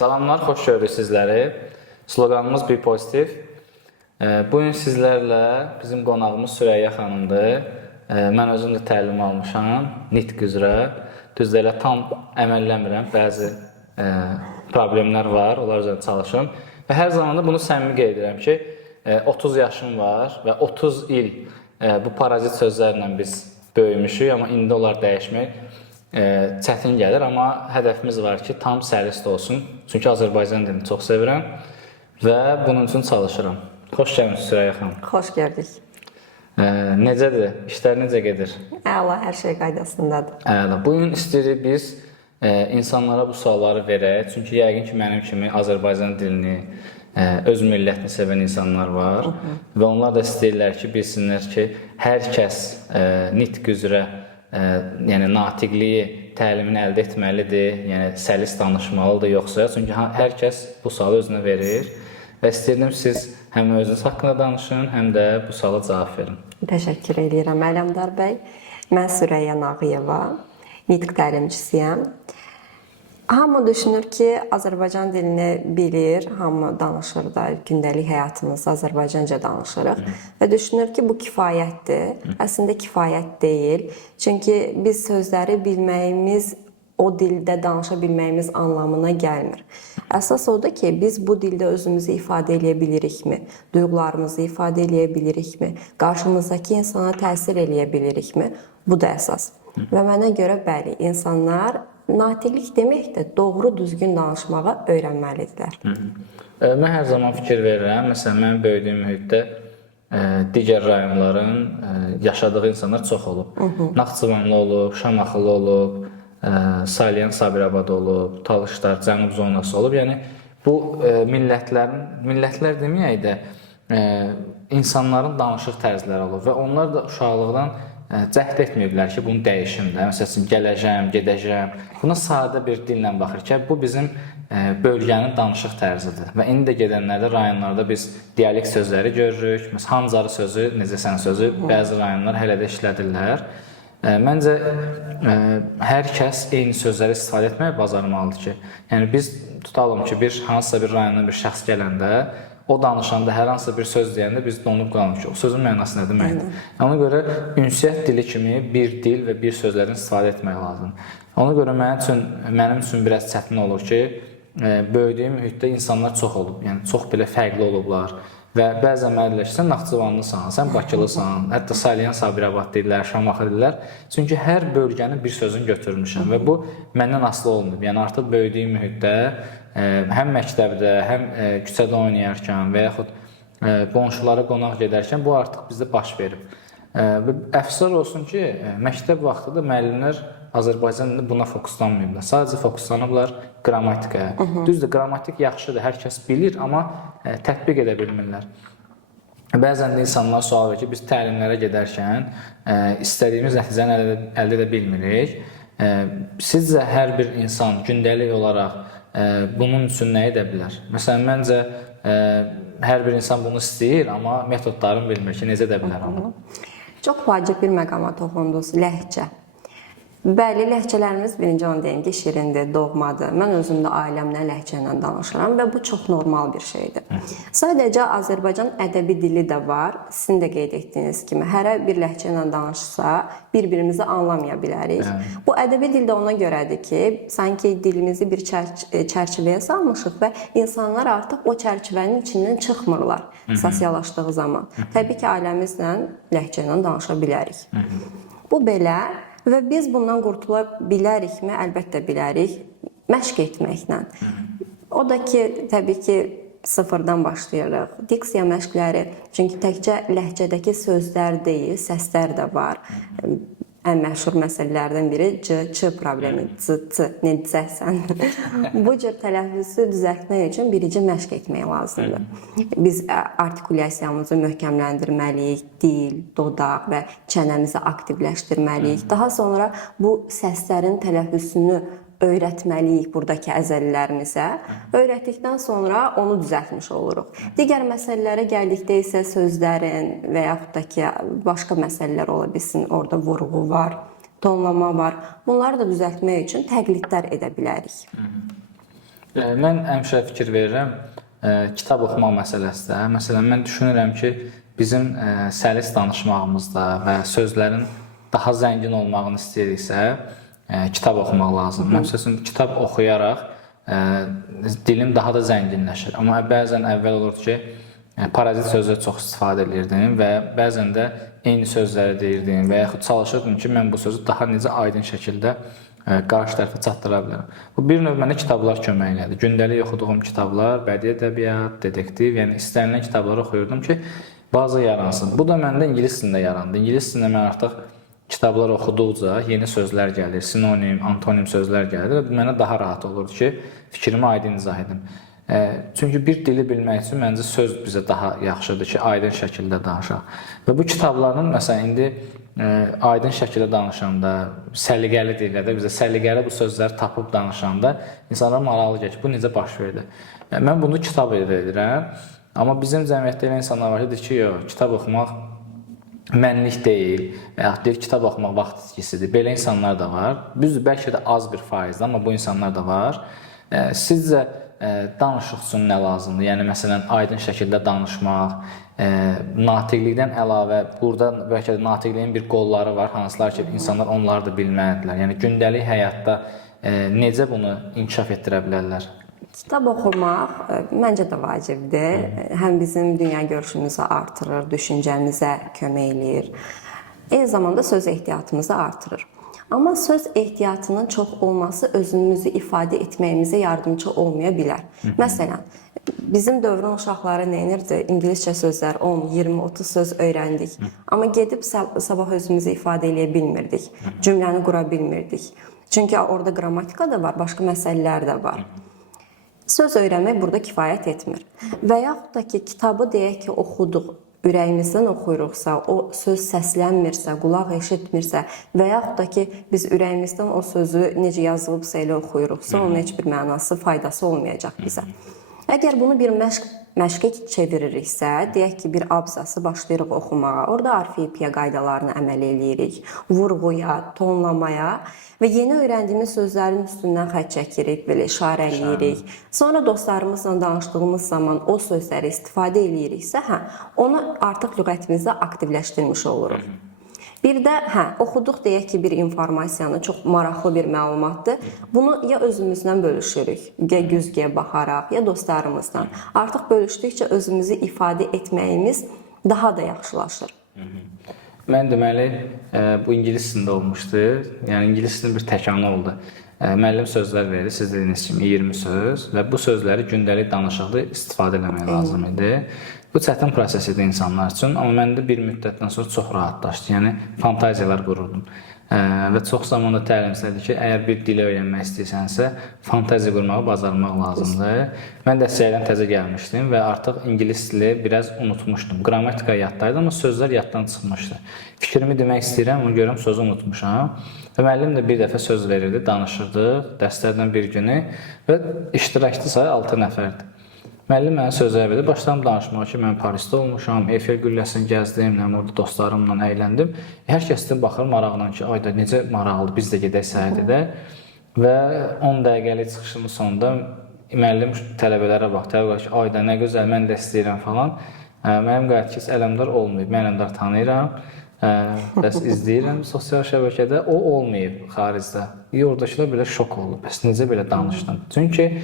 Salamlar, xoş gördük sizləri. Sloganımız bir pozitiv. Bugün sizlərlə bizim qonağımız Sürəyya xanımdır. Mən özüm də təlim almışam nitq üzrə. Düzdür, elə tam əməlləmirəm, bəzi problemlər var, onlar üzrə çalışıram. Və hər zaman da bunu səmimi qeyd edirəm ki, 30 yaşım var və 30 il bu parazit sözlərlə biz böyümüşük, amma indi onlar dəyişmək çətin gəlir, amma hədəfimiz var ki, tam sərist olsun. Çünki Azərbaycan dilini çox sevirəm və bunun üçün çalışıram. Xoş gəlmişsiniz Sürəyya xanım. Xoş gördük. Necədir? İşlər necə gedir? Əla, hər şey qaydasındadır. Əla. Bugün istəyirik biz insanlara bu sualları verək. Çünki yəqin ki, mənim kimi Azərbaycan dilini, öz millətini sevən insanlar var. Və onlar da istəyirlər ki, bilsinlər ki, hər kəs nitq üzrə yəni natiqliyi təlimini əldə etməlidir, yəni səlis danışmalıdır yoxsa, çünki hər kəs bu sualı özünə verir və istəyirdim siz həm özünüz haqqında danışın, həm də bu suala cavab verin. Təşəkkür edirəm Ələmdar bəy. Mən Sürəyya Nağıyeva, nitq təlimçisiyəm. Hamı düşünür ki, Azərbaycan dilini bilir, hamı danışır da, gündəlik həyatımızda Azərbaycanca danışırıq və düşünür ki, bu kifayətdir. Əslində kifayət deyil. Çünki biz sözləri bilməyimiz, o dildə danışa bilməyimiz anlamına gəlmir. Əsas odur ki, biz bu dildə özümüzü ifadə edə bilirikmi? Duyğularımızı ifadə edə bilirikmi? Qarşımızdakı insana təsir edə bilirikmi? Bu da əsas. Və mənə görə bəli, insanlar natiqlik demək də doğru, düzgün danışmağa öyrənməlidirlər. Mən hər zaman fikir verirəm. Məsələn, mən böyüdüyüm mühitdə digər rayonların yaşadığı insanlar çox olub. Naxçıvanlı olub, Şamaxılı olub, Salyan, Sabirabad olub, Talışlar, Cənub zonası olub. Yəni, bu millətlər deməyək də insanların danışıq tərzləri olub və onlar da uşaqlıqdan cəhd etməyiblər ki, bunu dəyişim də. Məsələn, gələcəm, gedəcəm. Buna sadə bir dillə baxır ki, bu bizim bölgənin danışıq tərzidir. Və indi də gedənlərdə, rayonlarda biz dialekt sözləri görürük. Məsələn, Hancarı sözü, necəsən sözü bəzi rayonlar hələ də işlədirlər. Məncə, hər kəs eyni sözləri istifadə etməyə bacarmalıdır ki, yəni biz tutalım ki, hansısa bir rayondan bir şəxs gələndə, o danışanda hər hansısa bir söz deyəndə biz donub qalmışıq. O sözün mənası nə deməkdir? Ona görə ünsiyyət dili kimi bir dil və bir sözlərdən istifadə etmək lazımdır. Ona görə mənim üçün biraz çətin olur ki, böyüdüyüm mühitdə insanlar çox olub, yəni çox belə fərqli olublar. Və bəzən mənə deyirlər ki, sən Naxçıvanlısan, sən Bakılısan, hətta Salyan, Sabirabad deyirlər, Şamaxı deyirlər. Çünki hər bölgənin bir sözünü götürmüşəm və bu məndən asılı olmayıb. Yəni artıq böyüdüyüm mühitdə həm məktəbdə, həm küçədə oynayarkən və yaxud qonşulara qonaq gedərkən bu artıq bizdə baş verib. Əfsuslar olsun ki, məktəb vaxtıda müəllimlər Azərbaycan dilində buna fokuslanmayıblar. Sadəcə fokuslanıblar qrammatikaya. Düzdür, qrammatik yaxşıdır, hər kəs bilir, amma tətbiq edə bilmirlər. Bəzən də insanlar sual verir ki, biz təlimlərə gedərkən istədiyimiz nəticəni əldə edə bilmirik. Sizcə hər bir insan gündəlik olaraq bunun üçün nə edə bilər? Məsələn, məncə hər bir insan bunu istəyir, amma metodlarını bilmir ki, necə edə bilər onu? Çox vacib bir məqama toxundunuz, ləhcə. Bəli, ləhcələrimiz birinci onu deyim ki, şirindir, doğmadır. Mən özüm də ailəmlə ləhcə ilə danışıram və bu çox normal bir şeydir. Sadəcə Azərbaycan ədəbi dili də var. Sizin də qeyd etdiyiniz kimi, hərə bir ləhcə ilə danışsa, bir-birimizi anlamaya bilərik. Bu ədəbi dildə ona görədir ki, sanki dilimizi bir çərçivəyə salmışıq və insanlar artıq o çərçivənin içindən çıxmırlar sosiallaşdığı zaman. Təbii ki, ailəmizlə ləhcə ilə danışa bilərik. Bu belə. Və biz bundan qurtula bilərikmi? Əlbəttə bilərik, məşq etməklə. O da ki, təbii ki, sıfırdan başlayırıq. Diksiya məşqləri, çünki təkcə ləhcədəki sözlər deyil, səslər də var. Ən məşhur məsələlərdən biri C problemi, C, necəsən. Bu cür tələffüzü düzəltmək üçün birinci məşq etmək lazımdır. Biz artikulyasiyamızı möhkəmləndirməliyik, dil, dodaq və çənəmizi aktivləşdirməliyik. Daha sonra bu səslərin tələffüzünü öyrətməliyik buradakı əzəlilərimizə. Öyrətdikdən sonra onu düzəltmiş oluruq. Digər məsələlərə gəldikdə isə sözlərin və yaxud da ki, başqa məsələlər ola bilsin, orada vurğu var, tonlama var. Bunları da düzəltmək üçün təqlidlər edə bilərik. Mən həmişə fikir verirəm kitab oxumaq məsələsində. Məsələn, mən düşünürəm ki, bizim səlis danışmağımızda və sözlərin daha zəngin olmağını istəyiriksə, kitab oxumaq lazımdır. Mən məsələn kitab oxuyaraq dilim daha da zənginləşir. Amma bəzən əvvəl olurdu ki, parazit sözləri çox istifadə edirdim və bəzən də eyni sözləri deyirdim və yaxud çalışırdım ki, mən bu sözü daha necə aydın şəkildə qarşı tərəfə çatdıra bilərəm. Bu bir növ mənə kitablar kömək elədi. Gündəlik oxuduğum kitablar, bədii ədəbiyyat, detektiv, yəni istənilən kitabları oxuyurdum ki, baza yaransın. Bu da məndə ingilis dilində yarandı. İngilis dilində mən artıq kitablar oxuduqca yeni sözlər gəlir, sinonim, antonim sözlər gəlir və bu mənə daha rahat olurdu ki, fikrimi aydın izah edim. Çünki bir dili bilmək üçün məncə söz bizə daha yaxşıdır ki, aydın şəkildə danışaq. Və bu kitabların, məsələn, indi aydın şəkildə danışanda, səliqəli dillə də bizə səliqəli bu sözləri tapıb danışanda insanlara maraqlı gəlir ki, bu necə baş verdi. Mən bunu kitab edirəm, amma bizim cəmiyyətdə elə insanlar var ki, yox, kitab oxumaq mənlik deyil, və yaxud deyir, kitab oxumaq vaxt itkisidir. Belə insanlar da var. Düzdür, bəlkə də az bir faizdir, amma bu insanlar da var. Sizcə danışıq üçün nə lazımdır? Yəni, məsələn, aydın şəkildə danışmaq, natiqlikdən əlavə, burada bəlkə də natiqliyin bir qolları var, hansılar ki, insanlar onları da bilməlidirlər. Yəni, gündəlik həyatda necə bunu inkişaf etdirə bilərlər? Kitab oxumaq məncə də vacibdir. Həm bizim dünya görüşümüzü artırır, düşüncəmizə kömək eləyir. Eyni zamanda söz ehtiyatımızı artırır. Amma söz ehtiyatının çox olması özümüzü ifadə etməyimizə yardımcı olmaya bilər. Məsələn, bizim dövrün uşaqları nə edirdi? İngiliscə sözlər 10, 20, 30 söz öyrəndik. Amma gedib sabah özümüzü ifadə edə bilmirdik. Cümləni qura bilmirdik. Çünki orada qrammatika da var, başqa məsələlər də var. Söz öyrənmək burada kifayət etmir. Və yaxud da ki, kitabı deyək ki, oxuduq, ürəyimizdən oxuyuruqsa, o söz səslənmirsə, qulaq eşitmirsə və yaxud da ki, biz ürəyimizdən o sözü necə yazılıbsa elə oxuyuruqsa, onun heç bir mənası, faydası olmayacaq bizə. Əgər bunu bir məşqə çeviririksə, deyək ki, bir abzası başlayırıq oxumağa, orada orfoepiya qaydalarını əməl eləyirik, vurğuya, tonlamaya və yeni öyrəndiyimiz sözlərin üstündən xətt çəkirik, belə işarə eləyirik. Sonra dostlarımızla danışdığımız zaman o sözləri istifadə eləyiriksə, onu artıq lüğətimizdə aktivləşdirmiş oluruq. Bir də, oxuduq deyək ki, bir informasiyanı, çox maraqlı bir məlumatdır. Bunu ya özümüzdən bölüşürük, ya güzgəyə baxaraq, ya dostlarımızdan. Artıq bölüşdükcə özümüzü ifadə etməyimiz daha da yaxşılaşır. Mən deməli, bu ingilis dilində olmuşdu. Yəni, ingilis dilinin bir təkanı oldu. Müəllim sözlər verir, siz dediyiniz kimi 20 söz və bu sözləri gündəlik danışıqda istifadə etmək lazım idi. Bu çətin proses idi insanlar üçün, amma məndə bir müddətdən sonra çox rahatlaşdı. Yəni, fantaziyalar qururdum. Və çox zamanda təlimsizdir ki, əgər bir dili öyrənmək istəyirsənsə, fantaziya qurmağı bacarmaq lazımdır. Mən də səydən təzə gəlmişdim və artıq ingilis dili biraz unutmuşdum. Qrammatika yaddaydı, amma sözlər yaddan çıxmışdı. Fikrimi demək istəyirəm, onu görürəm, sözü unutmuşam. Və müəllim də bir dəfə söz verirdi, danışırdıq dərslərdən bir günü və iştirakçı sayı 6 nəfərdir. Müəllim mənə sözlər verdi, başladım danışmağa ki, mən Parisdə olmuşam, Eyfel qülləsini gəzdim, orada dostlarımla əyləndim. Hər kəs də baxır maraqla ki, ayda necə maraqlıdır, biz də gedək səyahət edək. Və 10 dəqiqəlik çıxışımın sonunda müəllim tələbələrə baxdı ki, ayda nə gözəl, mən də istəyirəm falan. Mənim qayət ki, ələmdar olmayıb, mən ələmdar tanıyıram, bəs izləyirəm sosial şəbəkədə, o olmayıb xaricdə. Oradakılar belə şok oldu, bəs necə belə danışdın? Çünki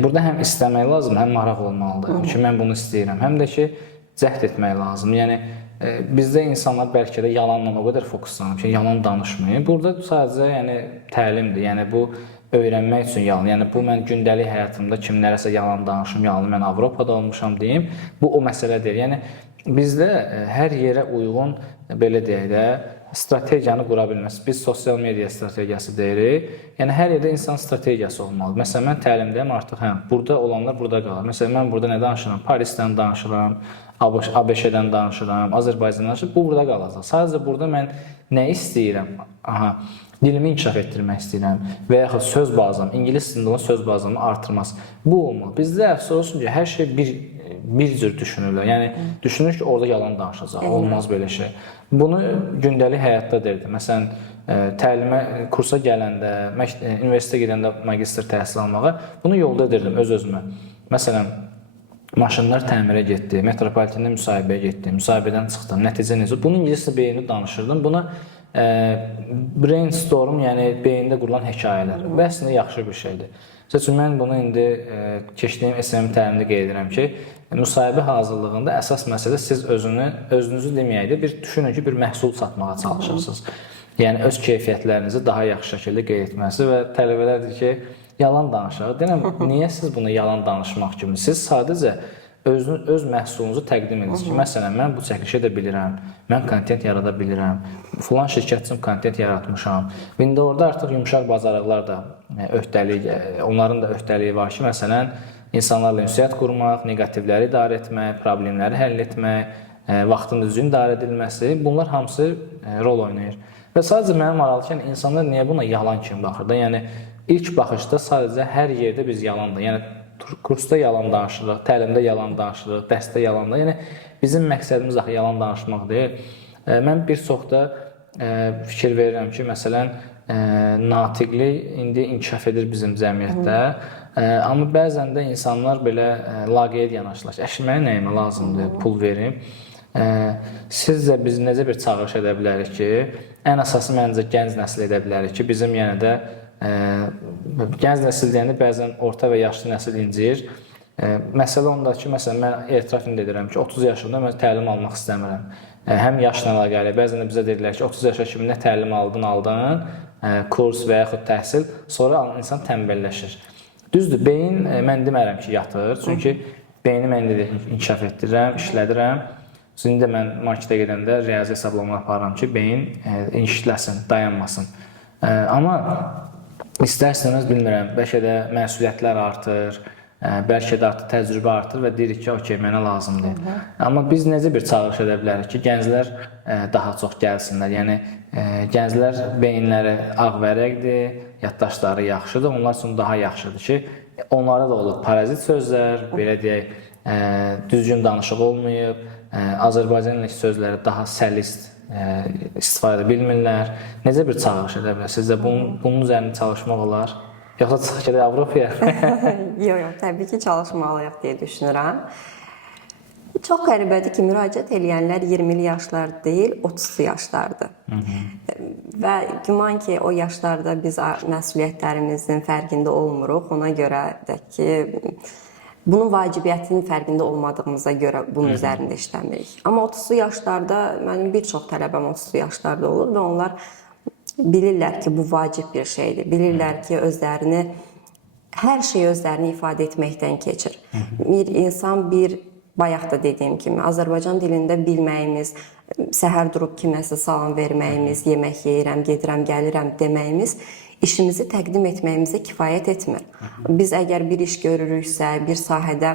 burada həm istəmək lazım, həm maraq olmalıdır ki, mən bunu istəyirəm, həm də ki, cəhd etmək lazım. Yəni, bizdə insanlar bəlkə də yalanla o qədər fokuslanır ki, yalan danışmayın. Burada sadəcə təlimdir, yəni bu öyrənmək üçün yalan. Yəni, bu mən gündəlik həyatımda kimlərəsə yalan danışım, yalan mən Avropada olmuşam deyim, bu o məsələ deyil. Yəni, bizdə hər yerə uyğun, belə deyək də, strategiyanı qura bilməsi. Biz sosial media strategiyası deyirik. Yəni, hər yerdə insan strategiyası olmalıdır. Məsələn, mən təlimdəyim artıq, burada olanlar burada qalır. Məsələn, mən burada nə danışıram? Parisdən danışıram, ABŞ-dən danışıram, Azərbaycandan danışıram. Bu burada qalacaq. Sadəcə burada mən nə istəyirəm? Dilimi inkişaf etdirmək istəyirəm və yaxud söz bazam, ingilis dilində olan söz bazamı artırması. Bu olmalı. Bizdə əfsus olsun ki, hər şey bir cür düşünürlər. Yəni, düşünür ki, orada yalan danışacaq. Olmaz belə şey. Bunu gündəlik həyatda deyirdi. Məsələn, təlimə, kursa gələndə, universitetə gedəndə magistr təhsil almağa bunu yolda edirdim öz-özümə. Məsələn, maşınlar təmirə getdi, metropolitində müsahibəyə getdim, müsahibədən çıxdım, nəticə necə? Bunu ingilis dilində danışırdım. Buna brainstorm, yəni beyində qurulan hekayələr və əslində yaxşı bir şeydir. Çünki mən bunu indi keçdiyim SMM təlimdə qeyd edirəm ki, müsahibə hazırlığında əsas məsələ siz özünüzü deməyək də bir düşünün ki, bir məhsul satmağa çalışırsınız. Yəni öz keyfiyyətlərinizi daha yaxşı şəkildə qeyd etməsi və tələbələr deyir ki, yalan danışaq. Deyirəm, niyə siz bunu yalan danışmaq kimi? Siz sadəcə öz məhsulunuzu təqdim edirsiniz ki, məsələn, mən bu çəkilişi edə bilirəm, mən kontent yarada bilirəm, filan şirkət üçün kontent yaratmışam. İndi orada artıq yumşaq bacarıqlar da onların da öhdəliyi var ki, məsələn, insanlarla ünsiyyət qurmaq, neqativləri idarə etmək, problemləri həll etmək, vaxtın düzgün idarə edilməsi, bunlar hamısı rol oynayır. Və sadəcə mənim maraqlı ki, insanlar niyə buna yalan kimi baxır da? Yəni ilk baxışda sadəcə hər yerdə biz yalandır. Yəni kursda yalan danışırıq, təlimdə yalan danışırıq, dərsdə yalan da. Yəni bizim məqsədimiz axı yalan danışmaq deyil. Mən bir çox da fikir verirəm ki, məsələn, natiqlik indi inkişaf edir bizim cəmiyyətdə. Amma bəzən də insanlar belə laqeyd yanaşırlar. Əşi, mənə nəyimə lazımdır, pul verim. Sizcə biz necə bir çağırış edə bilərik ki, ən əsası məncə gənc nəsil edə bilərik ki, bizim yenə də gənc nəsil deyəndə bəzən orta və yaşlı nəsil incir. Məsələ ondadır ki, məsələn, mən etiraf edirəm ki, 30 yaşımda mən təlim almaq istəmirəm. Həm yaşla əlaqəli, bəzən də bizə deyirlər ki, 30 yaşa kimi nə təlim aldın, kurs və yaxud təhsil, sonra insan tənbəlləşir. Düzdür, beyin mən demərəm ki, yatır, çünki beyni mən də inkişaf etdirirəm, işlədirəm. Şimdi mən marketə gedəndə riyazi hesablamalar aparıram ki, beyin işləsin, dayanmasın. Amma istərseniz bilmirəm, bəlkə də məsuliyyətlər artır, bəlkə də artıq təcrübə artır və deyirik ki, okey, mənə lazımdır. Amma biz necə bir çağırış edə bilərik ki, gənclər daha çox gəlsinlər. Yəni, gənclər beyinləri ağ vərəqdir, yaddaşları yaxşıdır, onlar üçün daha yaxşıdır ki, onlara da olur parazit sözlər, belə deyək, düzgün danışıq olmayıb, Azərbaycan sözləri daha səlist istifadə edə bilmirlər. Necə bir çağırış edə bilər? Sizcə bunun üzərində çalışmaq olar? Yoxsa çıxaq gedək Avropaya? Yox, təbii ki, çalışmalıyıq deyə düşünürəm. Çox qəribədir ki, müraciət edənlər 20'li yaşlar deyil, 30'lu yaşlardır. Və güman ki, o yaşlarda biz məsuliyyətlərimizin fərqində olmuruq. Ona görə də ki, bunun vacibiyyətinin fərqində olmadığımıza görə bunun üzərində işləmirik. Amma 30'lu yaşlarda, mənim bir çox tələbəm 30'lu yaşlarda olur və onlar bilirlər ki, bu vacib bir şeydir. Bilirlər ki, hər şeyi özlərini ifadə etməkdən keçir. Bir insan bayaq da dediyim kimi, Azərbaycan dilində bilməyimiz, səhər durub kiməsə salam verməyimiz, yemək yeyirəm, gedirəm, gəlirəm deməyimiz işimizi təqdim etməyimizə kifayət etmir. Biz əgər bir iş görürüksə, bir sahədə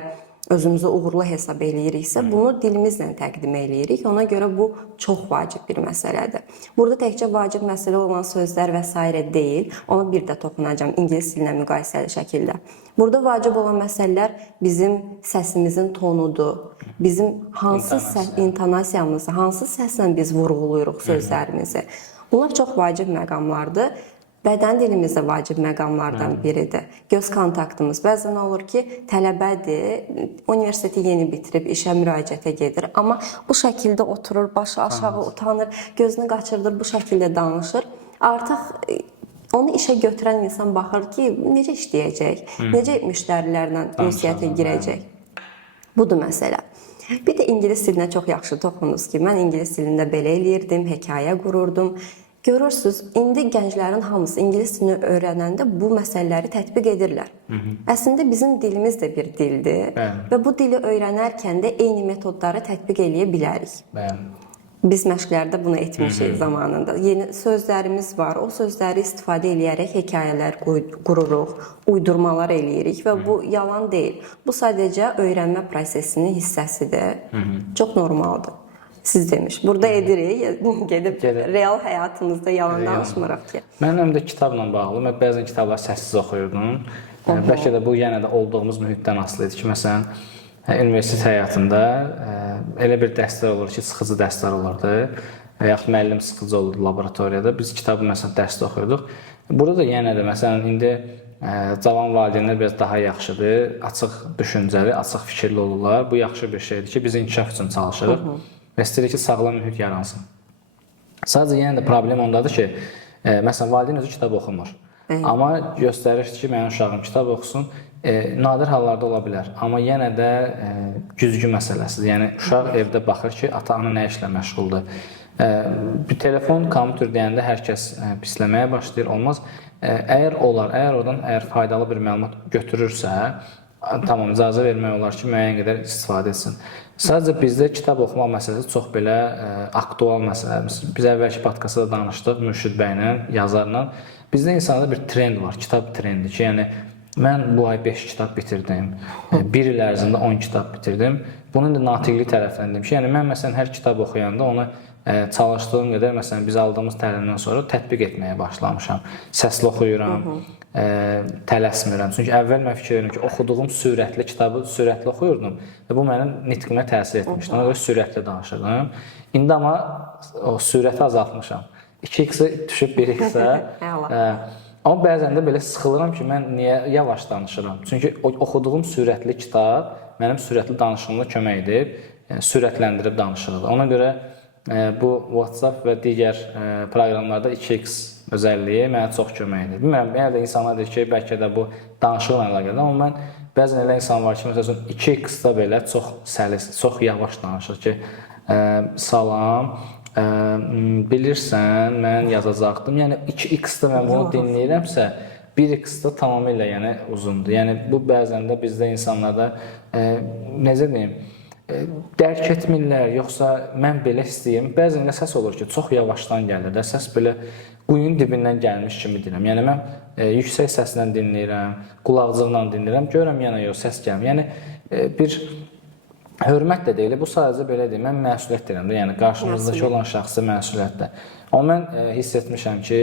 özümüzü uğurlu hesab eləyiriksə, bunu dilimizlə təqdim eləyirik. Ona görə bu çox vacib bir məsələdir. Burada təkcə vacib məsələ olan sözlər və s. deyil, ona bir də toxunacağım ingilis dilinə müqayisəli şəkildə. Burada vacib olan məsələlər bizim səsimizin tonudur, bizim hansı intonasiyamızı, hansı səslə biz vurğuluyuruq sözlərimizi. Bunlar çox vacib məqamlardır. Bədən dilimiz də vacib məqamlardan biridir. Göz kontaktımız. Bəzən olur ki, tələbədir, universiteti yeni bitirib, işə müraciətə gedir. Amma bu şəkildə oturur, başı aşağı utanır, gözünü qaçırdır, bu şəkildə danışır. Artıq onu işə götürən insan baxır ki, necə işləyəcək, necə müştərilərlə ünsiyyətə girəcək. Budur məsələ. Bir də ingilis dilinə çox yaxşı toxundunuz ki, mən ingilis dilində belə eləyirdim, hekayə qururdum. Görürsünüz, indi gənclərin hamısı ingilis dilini öyrənəndə bu məsələləri tətbiq edirlər. Əslində bizim dilimiz də bir dildir və bu dili öyrənərkən də eyni metodları tətbiq eləyə bilərik. Biz məşqlərdə bunu etmişik zamanında. Yeni sözlərimiz var, o sözləri istifadə eləyərək hekayələr qururuq, uydurmalar eləyirik və bu yalan deyil. Bu sadəcə öyrənmə prosesinin hissəsidir. Çox normaldır. Siz demiş. Burada edirik, gedib real həyatımızda yalan danışmırıq ki. Mən həm də kitabla bağlı, mən bəzən kitabları səssiz oxuyurdum. Bəlkə də bu yenə də olduğumuz mühitdən asılı idi ki, məsələn, universitet həyatında elə bir dərslər olur ki, sıxıcı dərslər olurdu. və yaxud müəllim sıxıcı olurdu laboratoriyada. Biz kitabı məsələn dərsdə oxuyurduq. Burada da yenə də məsələn indi cavan valideynlər biraz daha yaxşıdır, açıq düşüncəli, açıq fikirli olurlar. Bu yaxşı bir şeydir ki, biz inkişaf üçün çalışırıq və istəyirik ki, sağlam mühit yaransın. Sadəcə yenə də problem ondadır ki, məsələn valideyn özü kitab oxumur. Amma göstərir ki, mənim uşağım kitab oxusun. Nadir hallarda ola bilər. Amma yenə də güzgü məsələsidir. Yəni uşaq evdə baxır ki, ata-ana nə işlə məşğuldur. Bir telefon, kompüter deyəndə hər kəs pisləməyə başlayır. Olmaz. Əgər oradan faydalı bir məlumat götürürsə, tamam, icazə vermək olar ki, müəyyən qədər istifadə etsin. Sadəcə bizdə kitab oxumaq məsələsi çox belə aktual məsələdir. Biz əvvəlki podkastda da danışdıq Mürşid bəylə, yazarla. Bizdə insanda bir trend var, kitab trendi ki, yəni mən bu ay 5 kitab bitirdim, 1 il ərzində 10 kitab bitirdim. Bunun da natiqlik tərəfindən deyim ki, yəni mən məsələn hər kitab oxuyanda onu çalışdığım qədər məsələn biz aldığımız təlimdən sonra tətbiq etməyə başlamışam. Səsli oxuyuram, tələsmirəm. Çünki əvvəl mən fikir verirəm ki, oxuduğum sürətli kitabı sürətli oxuyurdum və bu mənim nitqimə təsir etmişdi. Ona görə sürətli danışırdım. İndi amma o sürəti azaltmışam. 2x-ə düşüb 1x-ə. Amma bəzən də belə sıxılıram ki, mən niyə yavaş danışıram? Çünki oxuduğum sürətli kitab mənim sürətli danışığıma kömək edir, sürətləndirib danışırdı. Ona görə bu WhatsApp və digər proqramlarda 2x özəlliyi mənə çox kömək edir. Bilmirəm, yəni də insanlar deyir ki, bəlkə də bu danışıqla əlaqədir, amma mən bəzən elə insan var ki, məsələn 2x-da belə çox səlis, çox yavaş danışır ki, salam, bilirsən, mən yazacaqdım. Yəni 2x-da mən bunu dinləyirəmsə, 1x-da tamamilə yəni uzundur. Yəni bu bəzən də bizdə insanlarda necə deyim, dərk etmirlər, yoxsa mən belə istəyirəm. Bəzən də səs olur ki, çox yavaşdan gəlir də, səs belə quyunun dibindən gəlmiş kimi deyirəm. Yəni mən yüksək səslə dinləyirəm, qulaqcıqla dinləyirəm, görürəm yenə yox, səs gəlmir. Yəni bir hörmət də deyil, bu sadəcə belə deyim, mən məsuliyyət deyirəm də, yəni qarşımızdakı olan şəxsi məsuliyyətdə. Amma mən hiss etmişəm ki,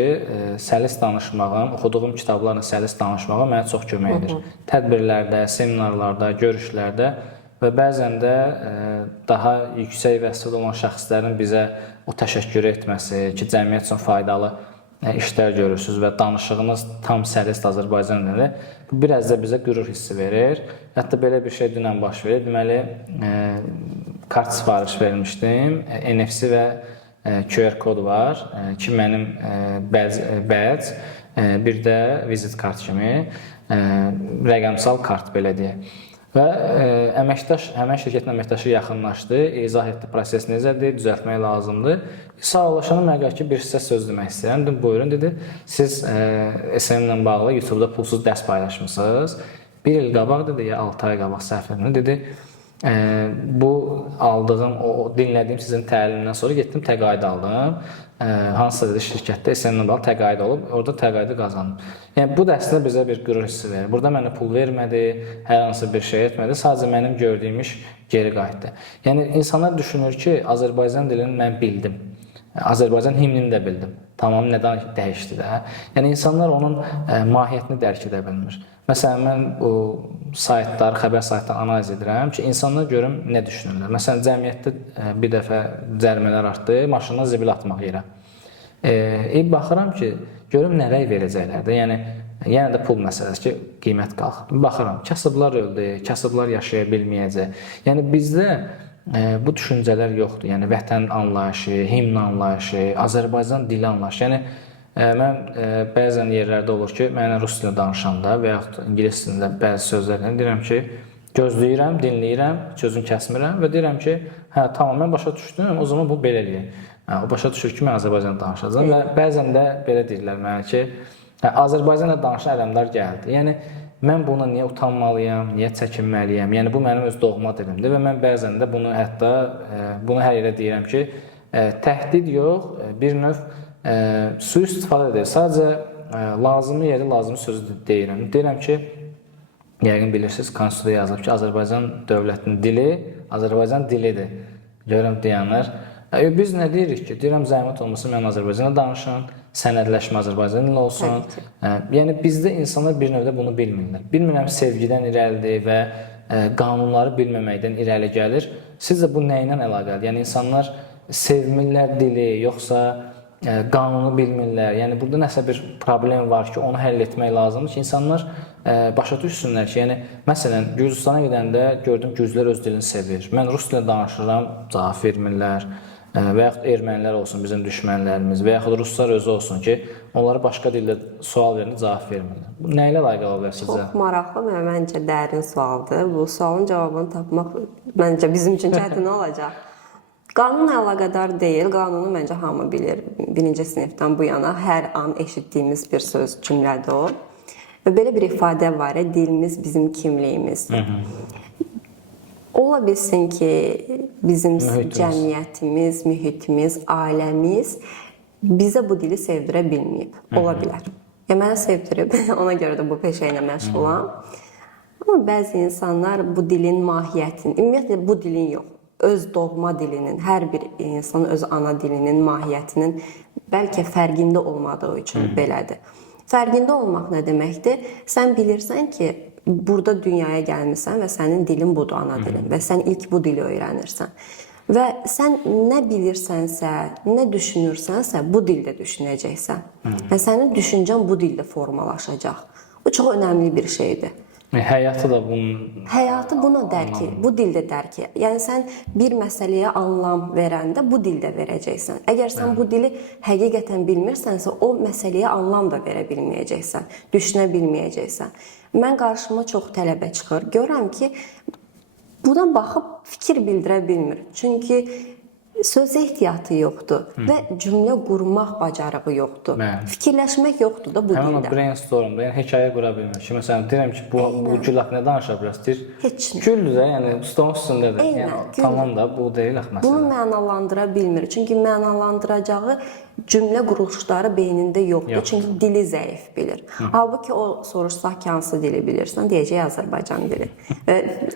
səlis danışmağım, oxuduğum kitablarla səlis danışmağım mənə çox kömək edir. Tədbirlərdə, seminarlarda, görüşlərdə və bəzən də daha yüksək vəzifədə olan şəxslərin bizə o təşəkkür etməsi, ki, cəmiyyət üçün faydalı işlər görürsünüz və danışığınız tam səlis Azərbaycan dilində, bu biraz da bizə qürur hissi verir. Hətta belə bir şey dünən baş verir. Deməli, kart sifariş vermişdim. NFC və QR kod var ki, mənim badge, bir də vizit kart kimi rəqəmsal kart belə deyək. Və əməkdaş, həmən şirkətin əməkdaşı yaxınlaşdı, izah etdi, proses necədir, düzəltmək lazımdır. Sağollaşana mən ki, bir sizə söz demək istəyirəm. Dedim, buyurun, dedi, siz SM-ilə bağlı YouTube-da pulsuz dərs paylaşmışsınız. 1 il qabaq, dedi, ya 6 ay qabaq səhv etdim, dedi, bu aldığım, dinlədiyim sizin təlimdən sonra getdim, təqaüd aldım. Hansısa dedi şirkətdə SM-ilə bağlı təqaüd olub, orada təqaüdü qazandım. Yəni bu da əslində bizə bir qürur hissi verir. Burada mənə pul vermədi, hər hansı bir şey etmədi, sadəcə mənim gördüyüm iş geri qayıtdı. Yəni insanlar düşünür ki, Azərbaycan dilini mən bildim. Azərbaycan himnini də bildim. Tamam, nədən dəyişdi də. Yəni insanlar onun mahiyyətini dərk edə bilmir. Məsələn, mən bu saytları, xəbər saytlarını analiz edirəm ki, insanlar görüm nə düşünürlər. Məsələn, cəmiyyətdə bir dəfə cərimələr artdı, maşından zibil atmaq yerə. Baxıram ki, görüm nə rəy verəcəklər də. Yəni, yenə də pul məsələsi ki, qiymət qalxır. Baxıram, kasıblar öldü, kasıblar yaşaya bilməyəcək. Yəni, bizdə bu düşüncələr yoxdur. Yəni, vətən anlayışı, himn anlayışı, Azərbaycan dili anlayışı. Yəni, mən bəzən yerlərdə olur ki, mənə rus dilində danışanda və yaxud ingilis dilində bəzi sözlərlə deyirəm ki, gözləyirəm, dinləyirəm, sözünü kəsmirəm və deyirəm ki, hə, tamam, mən başa düşdüm, o zaman bu belə deyək. O başa düşür ki, mən Azərbaycanla danışacağam və bəzən də belə deyirlər mənə ki, Azərbaycanla danışan ələmdar gəldi. Yəni, mən buna niyə utanmalıyam, niyə çəkinməliyəm? Yəni, bu mənim öz doğma dilimdir və mən bəzən də bunu hətta, bunu hər yerə deyirəm ki, təhdid yox, bir növ sui-istifadə edir. Sadəcə lazımı yeri, lazımı sözü deyirəm. Deyirəm ki, yəqin bilirsiniz, konstitusiyada yazılıb ki, Azərbaycan dövlətinin dili Azərbaycan dilidir. Görürəm deyənlər. Biz nə deyirik ki, deyirəm zəhmət olmasa mən Azərbaycanla danışım, sənədləşmə Azərbaycan dili olsun. Yəni bizdə insanlar bir növdə bunu bilmirlər. Bilmirəm sevgidən irəlidir və qanunları bilməməkdən irəli gəlir. Sizcə bu nə ilə əlaqəlidir? Yəni insanlar sevmirlər dili, yoxsa qanunu bilmirlər. Yəni burada nəsə bir problem var ki, onu həll etmək lazımdır ki, insanlar başa düşsünlər ki, yəni məsələn Gürcüstana gedəndə gördüm gürcülər öz dilini sevir. Mən rus dilində danışıram, cavab vermirlər. Və yaxud ermənilər olsun bizim düşmənlərimiz və yaxud ruslar özü olsun ki, onlara başqa dildə sual verəndə cavab vermirlər. Bu nə ilə əlaqəli ola bilər sizcə? Çox maraqlı və məncə dərin sualdır. Bu sualın cavabını tapmaq məncə bizim üçün çətin olacaq. Qanunla əlaqədar deyil. Qanunu məncə hamı bilir. Birinci sinifdən bu yana hər an eşitdiyimiz bir söz, cümlədir o. Və belə bir ifadə var, dilimiz bizim kimliyimiz. Ola bilsin ki, bizim cəmiyyətimiz, mühitimiz, ailəmiz bizə bu dili sevdirə bilməyib. Ola bilər. Ya mənə sevdirib, ona görə də bu peşə ilə məşğulam. Amma bəzi insanlar bu dilin mahiyyətini, ümumiyyətlə bu dilin yox, öz doğma dilinin, hər bir insan öz ana dilinin mahiyyətinin bəlkə fərqində olmadığı üçün belədir. Fərqində olmaq nə deməkdir? Sən bilirsən ki, burada dünyaya gəlmirsən və sənin dilin budur, ana dilin və sən ilk bu dili öyrənirsən. Və sən nə bilirsənsə, nə düşünürsənsə, bu dildə düşünəcəksən. Və sənin düşüncən bu dildə formalaşacaq. Bu çox önəmli bir şeydir. Həyatı da bunun... Həyatı buna dərki, bu dildə dərki. Yəni sən bir məsələyə anlam verəndə bu dildə verəcəksən. Əgər sən bu dili həqiqətən bilmirsənsə, o məsələyə anlam da verə bilməyəcəksən, düşünə bilməyəcəksən. Mən qarşıma çox tələbə çıxır. Görürəm ki, buna baxıb fikir bildirə bilmir. Çünki sözə ehtiyatı yoxdur və cümlə qurmaq bacarığı yoxdur. Fikirləşmək yoxdur da bu dildə. Həmin o brainstormda, yəni hekayə qura bilmir ki, məsələn, deyirəm ki, bu gül haqqında danışa bilərsiniz, deyir, heç nə. Güldür də, yəni stolun üstündədir. Yəni tamam da, bu deyil axı məsələn. Bunu mənalandıra bilmir. Çünki mənalandıracağı cümlə quruluşları beynində yoxdur. Çünki dili zəif bilir. Halbuki o soruşsaq ki, hansı dili bilirsən, deyəcək Azərbaycan dili.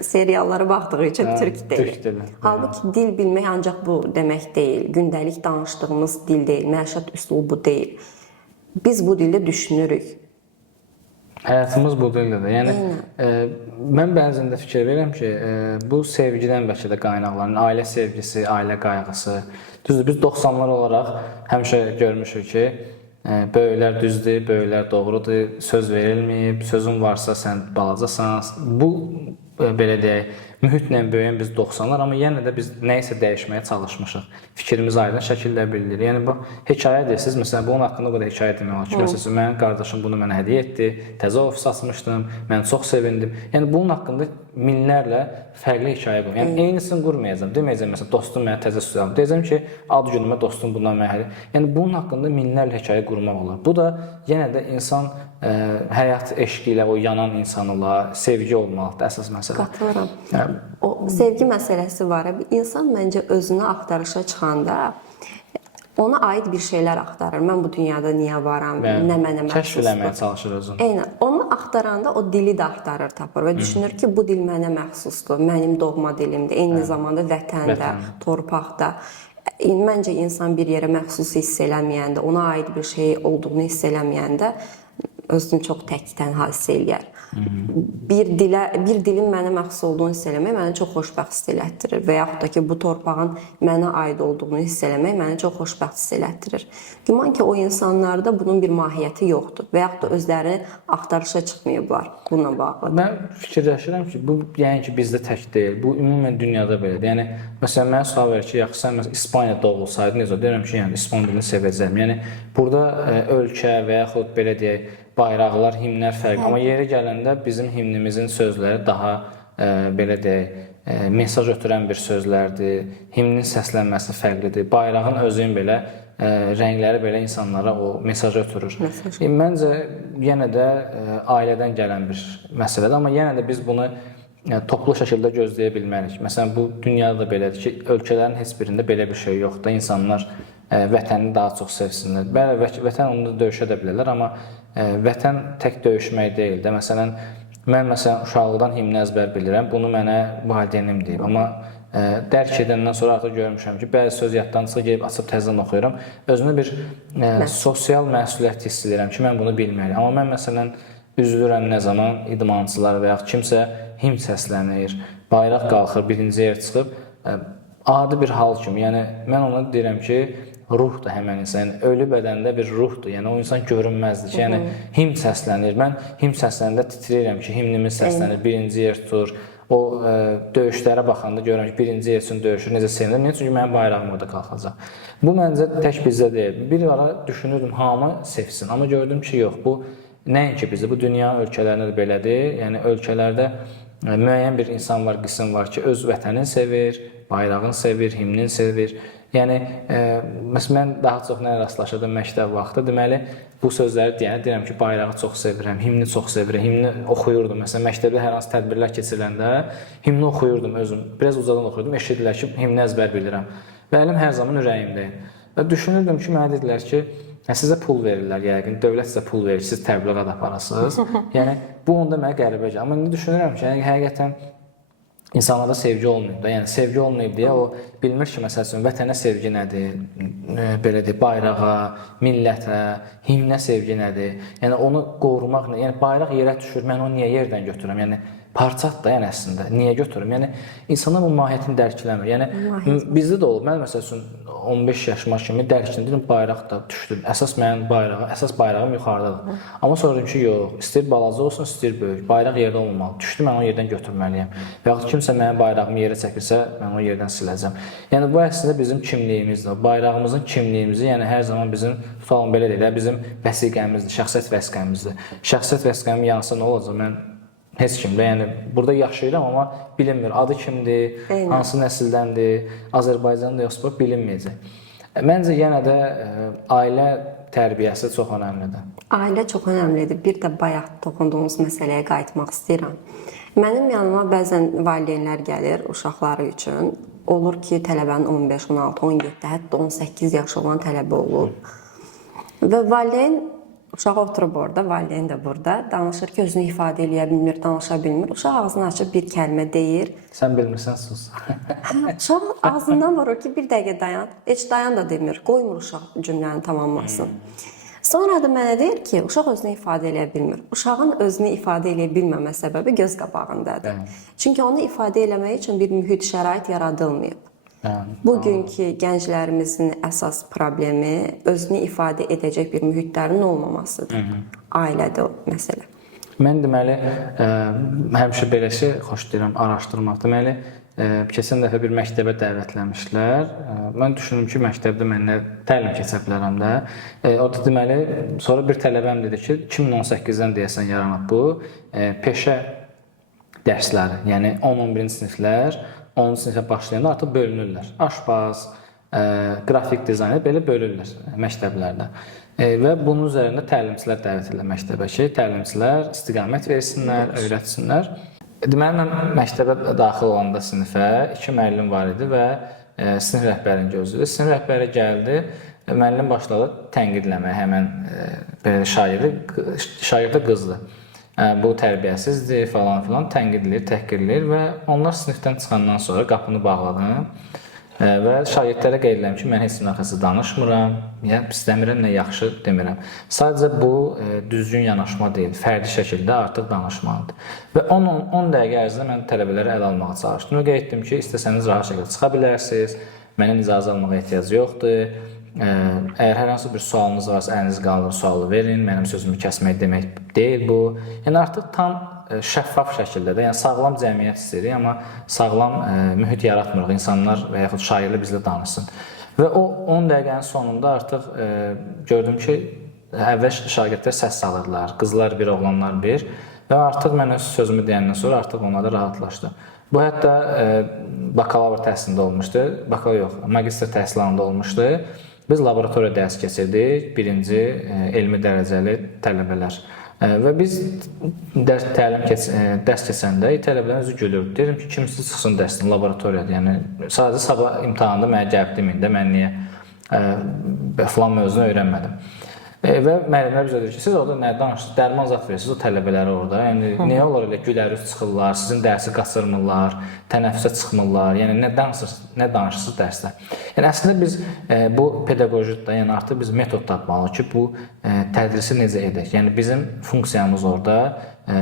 Seriallara baxdığı üçün türk dili. Halbuki dil bilmək ancaq bu demək deyil. Gündəlik danışdığımız dil deyil, məişət üslubu deyil. Biz bu dildə düşünürük. Həyatımız bu dildə. Yəni mən bəzən də fikir verirəm ki, bu sevgidən bəlkə də qaynaqlanır. Ailə sevgisi, ailə qayğısı. Düzdür, biz 90'lar olaraq həmişə görmüşük ki, böyüklər düzdür, böyüklər doğrudur, söz verilməyib, sözün varsa sən balacasan. Bu belə deyək, mühitlə böyüyən biz 90'lar, amma yenə də biz nəyisə dəyişməyə çalışmışıq. Fikrimiz aydın şəkildə bildirilir. Yəni bu hekayə deyirsiniz, məsələn, bunun haqqında bu da hekayə demək olar ki, məsələn, mənim qardaşım bunu mənə hədiyyə etdi, təzə ofis açmışdım, mən çox sevindim. Yəni bunun haqqında minlərlə fərqli hekayə qurur. Yəni eynisini qurmayacağam. Deməyəcəm məsələn, dostum mənə təzə süt aldı. Deyəcəm ki, ad günümə dostum bundan mənə hədiyyə. Yəni bunun haqqında minlərlə hekayə qurmaq olar. Bu da yenə də insan həyat eşqi ilə, o yanan insanla sevgi olmalıdır əsas məsələ. Qatılıram. O sevgi məsələsi var. İnsan məncə özünü axtarışa çıxanda ona aid bir şeylər axtarır. Mən bu dünyada niyə varam, nə mənə məxsusdur. Kəşf eləməyə çalışır özünü. Eynən. Onu axtaranda o dili də axtarır, tapır və düşünür ki, bu dil mənə məxsusdur, mənim doğma dilimdir. Eyni zamanda vətəndə, torpaqda. Məncə insan bir yerə məxsus hiss eləməyəndə, ona aid bir şey olduğunu hiss eləməyəndə özünü çox tək tənha hiss eləyər. Bir dilin mənə məxsus olduğunu hiss eləmək mənə çox xoşbəxt hiss elətdirir və yaxud da ki, bu torpağın mənə aid olduğunu hiss eləmək mənə çox xoşbəxt hiss elətdirir. Güman ki, o insanlarda bunun bir mahiyyəti yoxdur və yaxud da özlərini axtarışa çıxmayıblar bununla bağlı. Mən fikirləşirəm ki, bu yəni ki, bizdə tək deyil, bu ümumən dünyada belədir. Yəni, məsələn, mənə sual verir ki, yaxşı, sən məsələn, İspaniyada doğulsaydın, necə deyirəm ki, yəni İspan dilini sevəcəm. Yəni, burada ölkə və yaxud belə deyək, bayraqlar, himnlər fərqli. Amma yeri gələndə bizim himnimizin sözləri daha belə deyək, mesaj ötürən bir sözlərdir. Himnin səslənməsi fərqlidir. Bayrağın özünün belə rəngləri belə insanlara o mesaj ötürür. Məncə yenə də ailədən gələn bir məsələdir. Amma yenə də biz bunu toplu şəkildə gözləyə bilmərik. Məsələn, bu dünyada da belədir ki, ölkələrin heç birində belə bir şey yoxdur. İnsanlar vətənini daha çox sevsinlər. Bəli, vətən onunla döyüşə də bilərlər, amma vətən tək döyüşmək deyil də. Məsələn, mən uşaqlıqdan himni əzbər bilirəm. Bunu mənə valideynim deyib. Amma dərk edəndən sonra artıq görmüşəm ki, bəzi söz yaddan çıxıb, gedib açıb təzədən oxuyuram. Özümdə bir sosial məsuliyyət hiss edirəm ki, mən bunu bilməliyəm. Amma mən məsələn üzülürəm nə zaman idmançılar və ya kimsə himn səslənir, bayraq qalxır, birinci yer çıxıb. adi bir hal kimi. Yəni mən ona deyirəm ki, ruh da həmin insan, yəni ölü bədəndə bir ruhdur. Yəni o insan görünməzdir ki, yəni himn səslənir. Mən himn səslənəndə titrəyirəm ki, himnimiz səslənir, birinci yer tutur. O döyüşlərə baxanda görürəm ki, birinci yer üçün döyüşür, necə sevinir. Niyə? Çünki mənim bayrağım orada qalxacaq. Bu məncə tək bizdə deyil. Bir ara düşünürdüm, hamı sevsin. Amma gördüm ki, yox, bu nəinki bizdə, bu dünya ölkələrində də belədir. Yəni ölkələrdə müəyyən bir insan var, qism var ki, öz vətənini sevir, bayrağını sevir, himnini sevir. Yəni, məsələn, mən daha çox nə rastlaşırdım məktəb vaxtı. Deməli, bu sözləri deyirəm ki, bayrağı çox sevirəm, himni çox sevirəm, himni oxuyurdum. Məsələn, məktəbdə hər hansı tədbirlər keçiriləndə himni oxuyurdum özüm. Biraz ucadan oxuyurdum, eşidirlər ki, himni əzbər bilirəm. Və əlim hər zaman ürəyimdəyim. Və düşünürdüm ki, mənə dedilər ki, sizə pul verirlər yəqin, dövlət sizə pul verir, siz təbliğat aparasınız. Yəni, bu onda mənə qəribə gəlir. Amma indi düşünürəm ki, həqiqətən İnsanlarda sevgi olmayıb da, yəni sevgi olmayıb deyə o bilmir ki, məsələn, vətənə sevgi nədir, belə deyək, bayrağa, millətə, himnə sevgi nədir, yəni onu qorumaq nədir, yəni bayraq yerə düşür, mən onu niyə yerdən götürürəm, yəni parçat da, yəni əslində, niyə götürürüm, yəni insanlar bu mahiyyətini dərk eləmir, yəni bizdə də olub, mən məsələn 15 yaşıma kimi dərkindim, bayraq da düşdüm, əsas bayrağım yuxarıdadır, amma sonra dedim ki, yox, istəyir balaca olsun, istəyir böyük, bayraq yerdə olmalı, düşdü, mən onu yerdən götürməliyəm və yaxud kimsə mənim bayrağımı yerə çəkirsə, mən onu yerdən siləcəm. Yəni bu əslində bizim kimliyimizdir, bayrağımızın kimliyimizi, yəni hər zaman bizim, tutalım belə deyək, bizim vəsiqəmizdir, şəxsiyyət vəsiqəmizdir. Şəxsiyyət vəsiqəmin yansa nə olacaq, mən heç kimdə, yəni burada yaşayıram, amma bilinmir, adı kimdir, hansı nəsildəndir, Azərbaycanda yoxsa bilinməyəcək. Məncə yenə də ailə tərbiyəsi çox önəmlidir. Ailə çox önəmlidir. Bir də bayaq toxunduğumuz məsələyə qayıtmaq istəyirəm. Mənim yanıma bəzən valideynlər gəlir uşaqları üçün. Olur ki, tələbənin 15, 16, 17, hətta 18 yaşı olan tələbə olur. Və valideyn uşaq oturub orada, valideyn də burada, danışır ki, özünü ifadə eləyə bilmir, danışa bilmir. Uşaq ağzını açıb bir kəlmə deyir. Sən bilmirsən, sus. Uşaq ağzından vurur ki, bir dəqiqə dayan. Heç dayan da demir, qoymur uşaq cümləni tamamlasın. Sonra da mənə deyir ki, uşaq özünü ifadə eləyə bilmir. Uşağın özünü ifadə eləyə bilməmə səbəbi göz qabağındadır. Çünki onu ifadə eləmək üçün bir mühit, şərait yaradılmayıb. Bugünkü gənclərimizin əsas problemi özünü ifadə edəcək bir mühitlərin olmamasıdır. Ailədə o məsələ. Mən deməli, həmişə beləsi xoşlayıram araşdırmaq. Deməli, keçən dəfə bir məktəbə dəvətləmişlər. Mən düşündüm ki, məktəbdə mən nə təlim keçə bilərəm də. Orada deməli, sonra bir tələbəm dedi ki, 2018-dən deyəsən yaranıb bu peşə dərsləri, yəni 10-11-ci siniflər 10-cu sinifə başlayanda artıq bölünürlər. Aşpaz, qrafik dizayner belə bölürlər məktəblərdə. Və bunun üzərində təlimçilər dəvət edirlər məktəbə ki, təlimçilər istiqamət versinlər, öyrətsinlər. Deməli, mən məktəbə daxil olanda sinifə 2 müəllim var idi və sinif rəhbərini gözləyirdi. Sinif rəhbəri gəldi, müəllim başladı tənqidləməyə həmən şagirdi qızdı. Bu tərbiyəsizdir falan filan, tənqid edir, təhqir edir və onlar sinifdən çıxandan sonra qapını bağladım və şagirdlərə qeyd edirəm ki, mən heç kimlə xəstə danışmıram, ya istəmirəm, nə yaxşı demirəm. Sadəcə bu düzgün yanaşma deyil, fərdi şəkildə artıq danışmalıdır. Və 10 dəqiqə ərzində mən tələbələri ələ almağa çalışdım və qeyd etdim ki, istəsəniz rahat şəkildə çıxa bilərsiniz, məndən icazə almağa ehtiyac yoxdur. Əgər hər hansı bir sualınız varsa, əlinizi qaldırın, sualı verin. Mənim sözümü kəsmək demək deyil bu. Yəni artıq tam şəffaf şəkildə də, yəni sağlam cəmiyyət istəyirik, amma sağlam mühit yaratmırıq. İnsanlar və yaxud şairlər bizlə danışsın. Və o 10 dəqiqənin sonunda artıq gördüm ki, əvvəl şagirdlər səs salırlar. Qızlar bir, oğlanlar bir. Və artıq mən öz sözümü deyəndən sonra artıq onlar da rahatlaşdı. Bu hətta bakalavr təhsilində olmuşdu. Bakalavr yox, magistr təhsilində olmuşdu. Biz laboratoriya dərs keçirdik, birinci elmi dərəcəli tələbələr. Və biz dərs keçəndə tələbələr özü gülürdü. Dedim ki, kimisi çıxsın dərsdən, laboratoriyada. Yəni, sadəcə sabah imtahanda mənə gəlib deməyin də, mən niyə filan mövzunu öyrənmədim. Və müəllimlər bizə deyir ki, siz orada nə danışırsınız, dərman zat verirsiniz o tələbələrə orada. Yəni, niyə onlar elə gülərüz çıxırlar, sizin dərsi qaçırmırlar, tənəffüsə çıxmırlar, yəni nə danışırsınız dərsdə. Yəni, əslində biz bu pedaqojikdə, yəni artıq biz metod tapmalıyıq ki, bu tədrisi necə edək. Yəni, bizim funksiyamız orada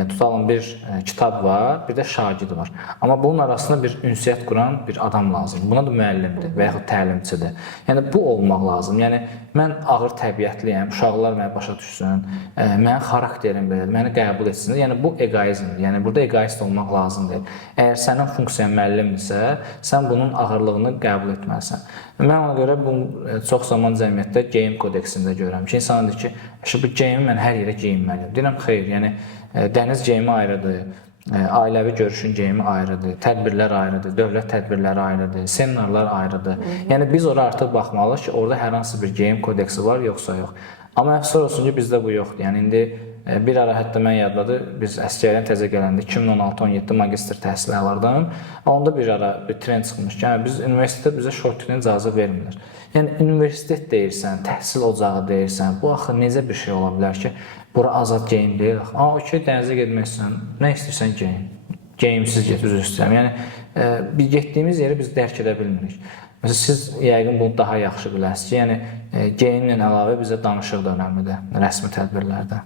tutalım bir kitab var, bir də şagird var. Amma bunun arasında bir ünsiyyət quran bir adam lazımdır. Buna da müəllimdir və yaxud təlimçidir. Yəni bu olmaq lazım. Yəni mən ağır təbiətliyəm, uşaqlar məni başa düşsün, mənim xarakterim belədir, məni qəbul etsinlər. Yəni bu eqoizmdir. Yəni burada eqoist olmaq lazım deyil. Əgər sənin funksiyan müəllimdirsə, sən bunun ağırlığını qəbul etməlisən. Mən ona görə bunu çox zaman cəmiyyətdə geyim kodeksində görürəm ki, insan deyir ki, bu geyimi mən hər yerə geyinməliyəm. Deyirəm, xeyr, yəni dəniz geyimi ayrıdır, ailəvi görüşün geyimi ayrıdır, tədbirlər ayrıdır, dövlət tədbirləri ayrıdır, seminarlar ayrıdır. Yəni biz ora artıq baxmalıyıq ki, orada hər hansı bir geyim kodeksi var, yoxsa yox. Amma əfsər olsun ki, bizdə bu yoxdur. Yəni indi bir ara hətta mən yadladı, biz əsgərdən təzə gələndə 2016-17 magistr təhsil alardım. Onda bir ara bir trend çıxmış ki, yəni biz universitetdə bizə short trend icazə vermirlər. Yəni universitet deyirsən, təhsil ocağı deyirsən, bu axı necə bir şey ola bilər ki, bura azad geyim deyil. Okey, dənizə getmək istəyirsən, nə istəyirsən geyim. Geyimsiz get, üzr istəyirəm. Yəni biz getdiyimiz yeri biz dərk edə bilmirik. Məsələn, siz yəqin bunu daha yaxşı bilərsiniz ki, yəni geyimlə əlavə bizə danışıq da önəmlidir rəsmi tədbirlərdə.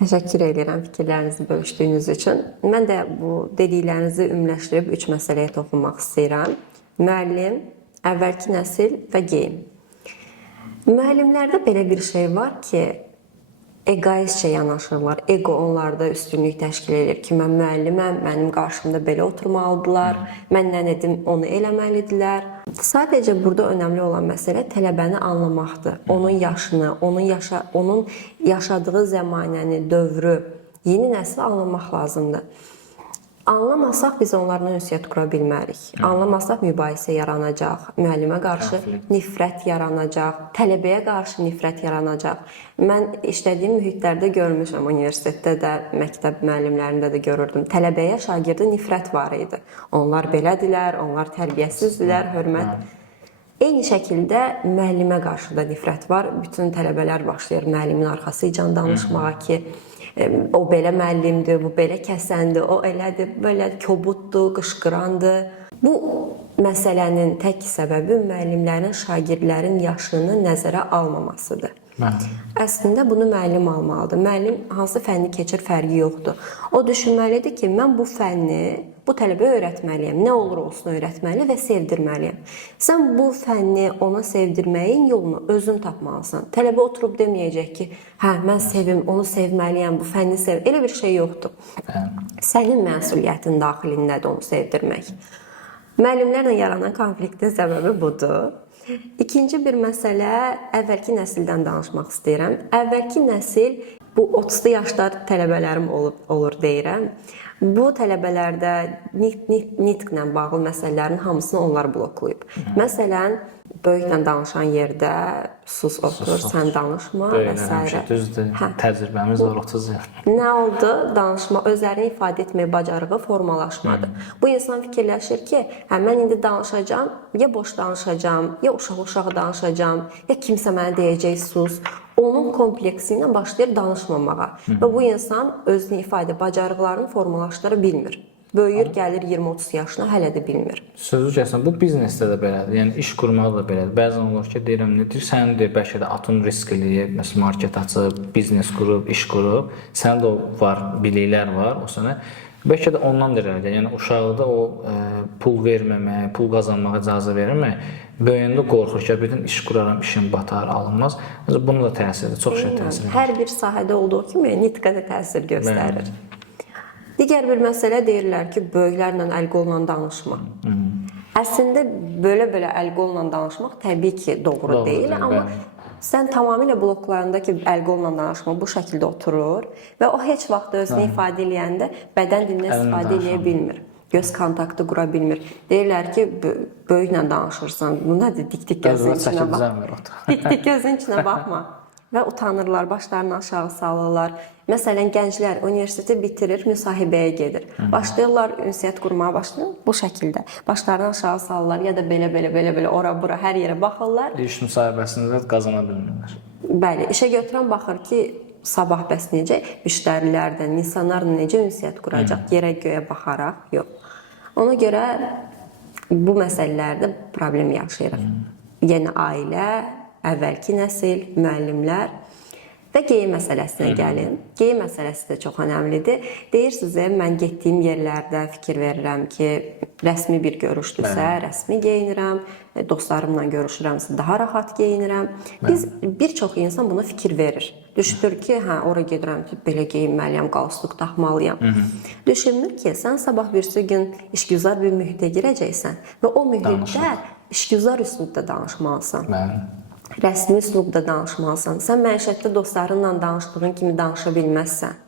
Təşəkkür edirəm fikirlərinizi bölüşdüyünüz üçün. Mən də bu dediklərinizi ümumiləşdirib 3 məsələyə toxunmaq istəyirəm. Müəllim, əvvəlki nəsil və geyim. Müəllimlərdə belə bir şey var ki, egoistcə yanaşırlar. Ego onlarda üstünlük təşkil edir ki, mən müəlliməm, mənim qarşımda belə oturmalıdırlar, mən nə edim, onu eləməlidirlər. Sadəcə burada önəmli olan məsələ tələbəni anlamaqdır. Onun yaşını, onun yaşadığı zəmanəni, dövrü, yeni nəsli anlamaq lazımdır. Anlamasaq biz onlarla ünsiyyət qura bilmərik. Anlamasaq mübahisə yaranacaq, müəllimə qarşı nifrət yaranacaq, tələbəyə qarşı nifrət yaranacaq. Mən işlədiyim mühitlərdə görmüşəm, universitetdə də, məktəb müəllimlərində də görürdüm. Tələbəyə, şagirdə nifrət var idi. Onlar belədilər, onlar tərbiyəsizdirlər, hörmət. Eyni şəkildə müəllimə qarşı da nifrət var. Bütün tələbələr başlayır müəllimin arxasıca danışmağa ki, o belə müəllimdir, bu belə kəsəndir, o elədir, belə kobuddur, qışqırandır. Bu məsələnin tək səbəbi müəllimlərin şagirdlərin yaşını nəzərə almamasıdır. Əslində bunu müəllim almalıdır. Müəllim hansı fənni keçir fərqi yoxdur. O düşünməlidir ki, mən bu fənni bu tələbəyə öyrətməliyəm. Nə olur olsun öyrətməli və sevdirməliyəm. Sən bu fənni ona sevdirməyin yolunu özün tapmalısan. Tələbə oturub deməyəcək ki, hə, mən sevim, onu sevməliyəm, bu fənni sev. Elə bir şey yoxdur. Sənin məsuliyyətin daxilindədir onu sevdirmək. Müəllimlərlə yaranan konfliktin səbəbi budur. İkinci bir məsələ, əvvəlki nəsildən danışmaq istəyirəm. Əvvəlki nəsil, bu 30-lu yaşlar tələbələrim olur deyirəm. Bu tələbələrdə nitqlə bağlı məsələlərin hamısını onlar bloklayıb. Məsələn, böyüklə danışan yerdə sus otur, sən danışma və s. Düzdür, təcrübəmiz var 30 il. Nə oldu? Danışma, özlərini ifadə etmək bacarığı formalaşmadı. Bu insan fikirləşir ki, mən indi danışacağam, ya boş danışacağam, ya uşaq-uşaq danışacağam, ya kimsə mənə deyəcək sus. Onun kompleksi ilə başlayır danışmamağa. Və bu insan özünü ifadə bacarıqlarını formalaşdıra bilmir. Böyüyür, gəlir 20-30 yaşına, hələ də bilmir. Sözü kəsən, bu biznesdə də belədir. Yəni iş qurmaq da belədir. Bəzən olur ki, deyirəm, sən deyir, bəlkə də atın risk eləyib, məsələn, market açıb, biznes qurub, iş qurub, səndə də var, biliklər var o sənə. Bəlkə də ondan deyirlər. Yəni uşaqda o pul verməmək, pul qazanmağa icazə vermək, böyüyəndə qorxur ki, bütün iş quraram, işim batar, alınmaz. Bunu da təsir edir, çox şey təsir edir. Hər bir sahədə olduğu kimi nitqə də təsir göstərir. Digər bir məsələ deyirlər ki, böyüklərlə əl-qolla danışma. Əslində, belə əl-qolla danışmaq təbii ki, doğru deyil, amma sən tamamilə bloklarında ki, əl-qolla danışma bu şəkildə oturur və o heç vaxt özünü ifadə edəndə bədən dilinə istifadə edə bilmir. Göz kontaktı qura bilmir. Deyirlər ki, böyüklə danışırsan, bu nədir? Dik-dik gözün içinə bax. Dik-dik gözün içinə baxma. Və utanırlar, başlarını aşağı salırlar. Məsələn, gənclər universiteti bitirir, müsahibəyə gedir. Başlayırlar, ünsiyyət qurmağa başlayır bu şəkildə. Başlarını aşağı salırlar ya da belə, ora-bura, hər yerə baxırlar. İş müsahibəsində qazana bilmirlər. Bəli, işə götürən baxır ki, sabah bəs necə, müştərilərdən, insanlarla necə ünsiyyət quracaq, yerə göyə baxaraq, yox. Ona görə bu məsələlərdə problem yaşayırıq. Yəni ailə, əvvəlki nəsil, müəllimlər. Və geyim məsələsinə gəlim. Geyim məsələsi də çox önəmlidir. Deyirsiniz, mən getdiyim yerlərdə fikir verirəm ki, rəsmi bir görüşdürsə, rəsmi geyinirəm, dostlarımla görüşürəmsə daha rahat geyinirəm. Bir çox insan buna fikir verir. Düşünür ki, hə, ora gedirəm ki, belə geyinməliyəm, qalstuk taxmalıyam. Düşünmür ki, sən sabah birisi gün işgüzar bir mühitə girəcəksən və o mühitdə işgüzar üslubda danışmalısan. Rəsmi üslubda danışmalısan. Sən məişətdə dostlarınla danışdığın kimi danışa bilməzsən.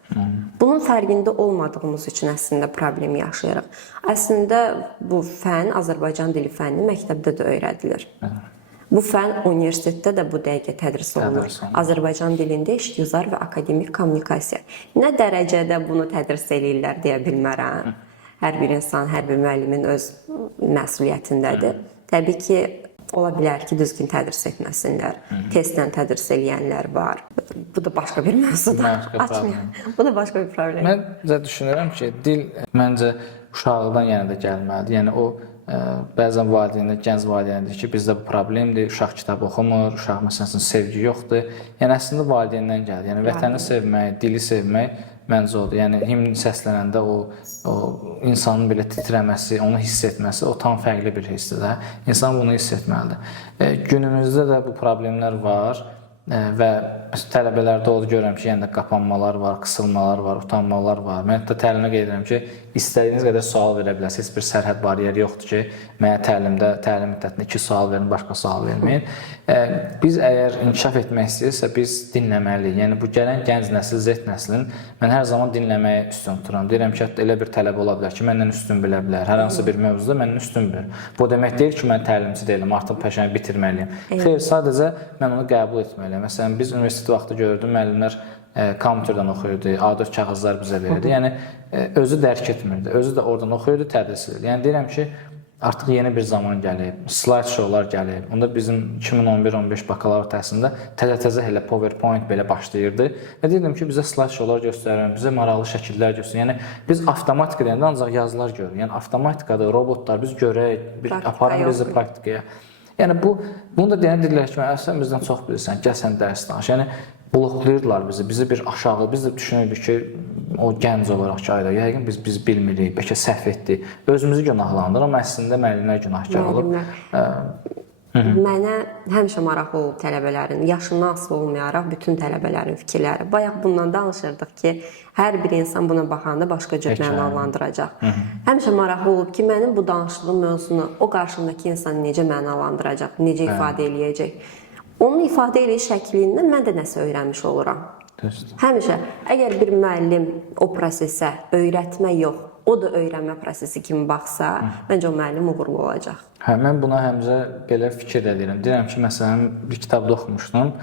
Bunun fərqində olmadığımız üçün əslində problem yaşayırıq. Əslində bu fən, Azərbaycan dili fənni məktəbdə də öyrədilir. Bu fən universitetdə də bu dəqiqə tədris olunur. Azərbaycan dilində işgüzar və akademik kommunikasiya. Nə dərəcədə bunu tədris eləyirlər deyə bilmərəm. Hər bir insan, hər bir müəllimin öz məsuliyyətindədir. Təbii ki, ola bilər ki, düzgün tədris etməsinlər. Testlə tədris eləyənlər var. Bu da başqa bir mövzudur. Bu da başqa bir problem. Mən də düşünürəm ki, dil məncə uşaqlıqdan yenə də gəlməlidir. Yəni o bəzən valideynlər, gənc valideynlər deyir ki, bizdə bu problemdir, uşaq kitab oxumur, uşaq məsələn sevgi yoxdur. Yəni əslində valideyndən gəlir. Yəni vətəni sevmək, dili sevmək məncə odur. Yəni himn səslənəndə o insanın belə titrəməsi, onu hiss etməsi o tam fərqli bir hissdir də. İnsan bunu hiss etməlidir. Günümüzdə də bu problemlər var və tələbələrdə oldu görürəm ki, yəni də qapanmalar var, qısılmalar var, utanmalar var. Mən hətta təlimə qeyd edirəm ki, istədiyiniz qədər sual verə bilərsiniz. Heç bir sərhəd bariyeri yoxdur ki, mənə təlim müddətində 2 sual verin, başqa sual verməyin. Biz əgər inkişaf etmək istəyirsə, biz dinləməliyik. Yəni bu gələn gənc nəsil, Z nəslin mən hər zaman dinləməyə üstün tuturam. Deyirəm ki, hətta elə bir tələb ola bilər ki, məndən üstün bilə bilər. Hər hansı bir mövzuda məndən üstün bilir. Bu demək deyil ki, mən təlimçi deyiləm, artıq peşəni bitirməliyəm. Xeyr, sadəcə mən onu qəbul etməliyəm. Məsələn, biz universitet vaxtı gördüm, müəllimlər kompüterdən oxuyurdu, A4 kağızlar bizə verirdi. Yəni özü dərk etmirdi, özü də oradan oxuyurdu, tədris edirdi. Yəni deyirəm ki, artıq yeni bir zaman gəlib, slide showlar gəlib. Onda bizim 2011-15 bakalavr təhsilində təzə-təzə elə PowerPoint belə başlayırdı. Və dedim ki, bizə slide showlar göstərin, bizə maraqlı şəkillər göstərin. Yəni biz avtomatik edəndə ancaq yazılar görürük. Yəni avtomatikada robotlar biz görək, aparın bizi praktikaya. Yəni bunu da deyirlər ki, sən bizdən çox bilirsən, gəl sən dərs danış. Yəni bloklayırdılar bizi bir aşağı. Biz də düşünürdük ki, o gənc olaraq ki, ayda yəqin biz bilmirik, bəlkə səhv etdik. Özümüzü günahlandırır, amma əslində müəllimlər günahkar olur. Mənə həmişə maraqlı olub tələbələrin, yaşından asılı olmayaraq bütün tələbələrin fikirləri. Bayaq bundan danışırdıq ki, hər bir insan buna baxanda başqa cür mənalandıracaq. Həmişə maraqlı olub ki, mənim bu danışdığım mövzunu o qarşımdakı insan necə mənalandıracaq, necə ifadə eləyəcək. Onun ifadə eləyiş şəklindən mən də nəsə öyrənmiş oluram. Həmişə, əgər bir müəllim o prosesə öyrətmə yox, o da öyrənmə prosesi kimi baxsa, məncə o müəllim uğurlu olacaq. Hə, mən buna həmcə belə fikir edirəm. Deyirəm ki, məsələn, bir kitabda oxumuşdum.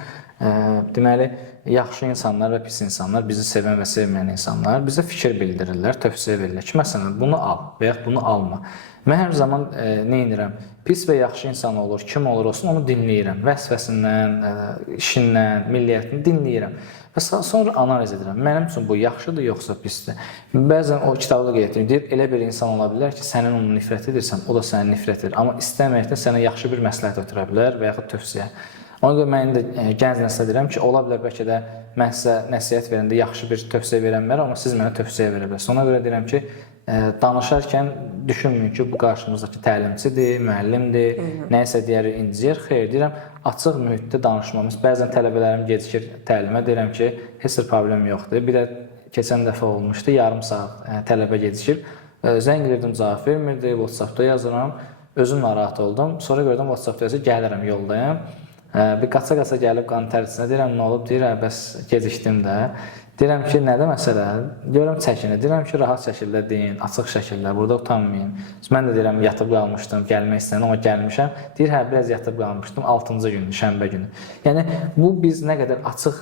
Deməli, yaxşı insanlar və pis insanlar, bizi sevən və sevməyən insanlar bizə fikir bildirirlər, tövsiyə verirlər ki, məsələn, bunu al və yaxud bunu alma. Mən hər zaman nə edirəm? Pis və yaxşı insan olur, kim olur olsun, onu dinləyirəm. Vəzifəsindən, işindən, milliyyətini dinləyirəm. Və sonra analiz edirəm. Mənim üçün bu yaxşıdır, yoxsa pisdir. Bəzən o kitabda qeyd etdim, deyir, elə bir insan ola bilər ki, sənin onu nifrət edirsən, o da səni nifrət edir. Amma istəməkdən sənə yaxşı bir məsləhət ötürə bilər və yaxud tövsiyə. Ona görə mən də gənc nəslə deyirəm ki, ola bilər bəlkə də mən sizə nəsihət verəndə yaxşı bir tövsiyə verəm bilər, amma siz mənə tövsiyə verə bilərsiniz. Ona görə deyirəm ki, danışarkən düşünməyin ki, bu qarşımızdakı təlimçidir, müəllimdir, nəyisə deyərik, inciyir. Xeyr, deyirəm, açıq mühitdə danışmamız. Bəzən tələbələrim gecikir təlimə, deyirəm ki, heç bir problem yoxdur. Bir də keçən dəfə olmuşdu, yarım saat tələbə gecikir. Zəng edirdim, cavab vermirdi, WhatsApp-da yazıram. Özüm narahat oldum. Sonra gördüm, WhatsApp-da yazır, gəlirəm, yoldayım. Bir qaça-qaça gəlib qan tərsinə, deyirəm, nə olub, deyirəm, bəs gecikdim də. Deyirəm ki, nədə məsələ? Görürəm çəkinir. Deyirəm ki, rahat şəkildə deyin, açıq şəkildə, burada utanmayın. Mən də deyirəm, yatıb qalmışdım, gəlmək istəyirəm, amma gəlmişəm. Deyir, hə, biraz yatıb qalmışdım, 6-cı gündür, şənbə günü. Yəni, bu biz nə qədər açıq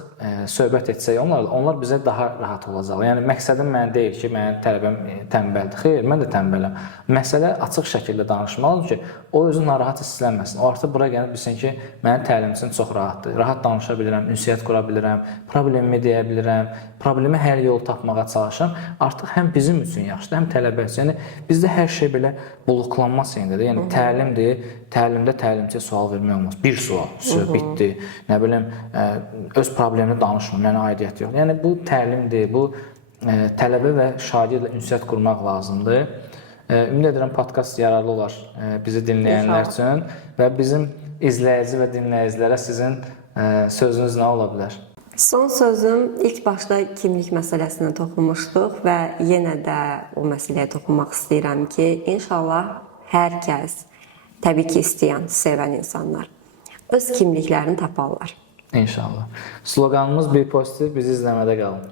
söhbət etsək onlarla, onlar bizə daha rahat olacaq. Yəni, məqsədim mən deyil ki, mənim tələbəm tənbəldir. Xeyr, mən də tənbələm. Məsələ açıq şəkildə danışmalıdır ki, o özü narahat hisslənməsin. O artıq bura gəlib bilsin ki, mənim təlimçim çox rahatdır. Rahat danışa bilirəm, ünsiyyət qura bilirəm, problemimi deyə bilirəm. problemi həll yolu tapmağa çalışan artıq həm bizim üçün yaxşıdır, həm tələbə üçün. Yəni bizdə hər şey belə buluqlanmasın indi də. Yəni təlimdir, təlimdə təlimçiyə sual vermək olmaz. Bir sual, bitdi. Nə bilim, öz problemini danışmır, mənə aidiyyəti yox. Yəni bu təlimdir, bu tələbə və şagirdlə ünsiyyət qurmaq lazımdır. Ümid edirəm podkast yararlı olar bizi dinləyənlər üçün və bizim izləyici və dinləyicilərə sizin sözünüz nə ola bilər? Son sözüm, ilk başda kimlik məsələsinə toxunmuşduq və yenə də o məsələyə toxunmaq istəyirəm ki, inşallah hər kəs, təbii ki, istəyən, sevən insanlar öz kimliklərini taparlar. İnşallah. Sloqanımız bir pozitiv, bizi izləmədə qalın.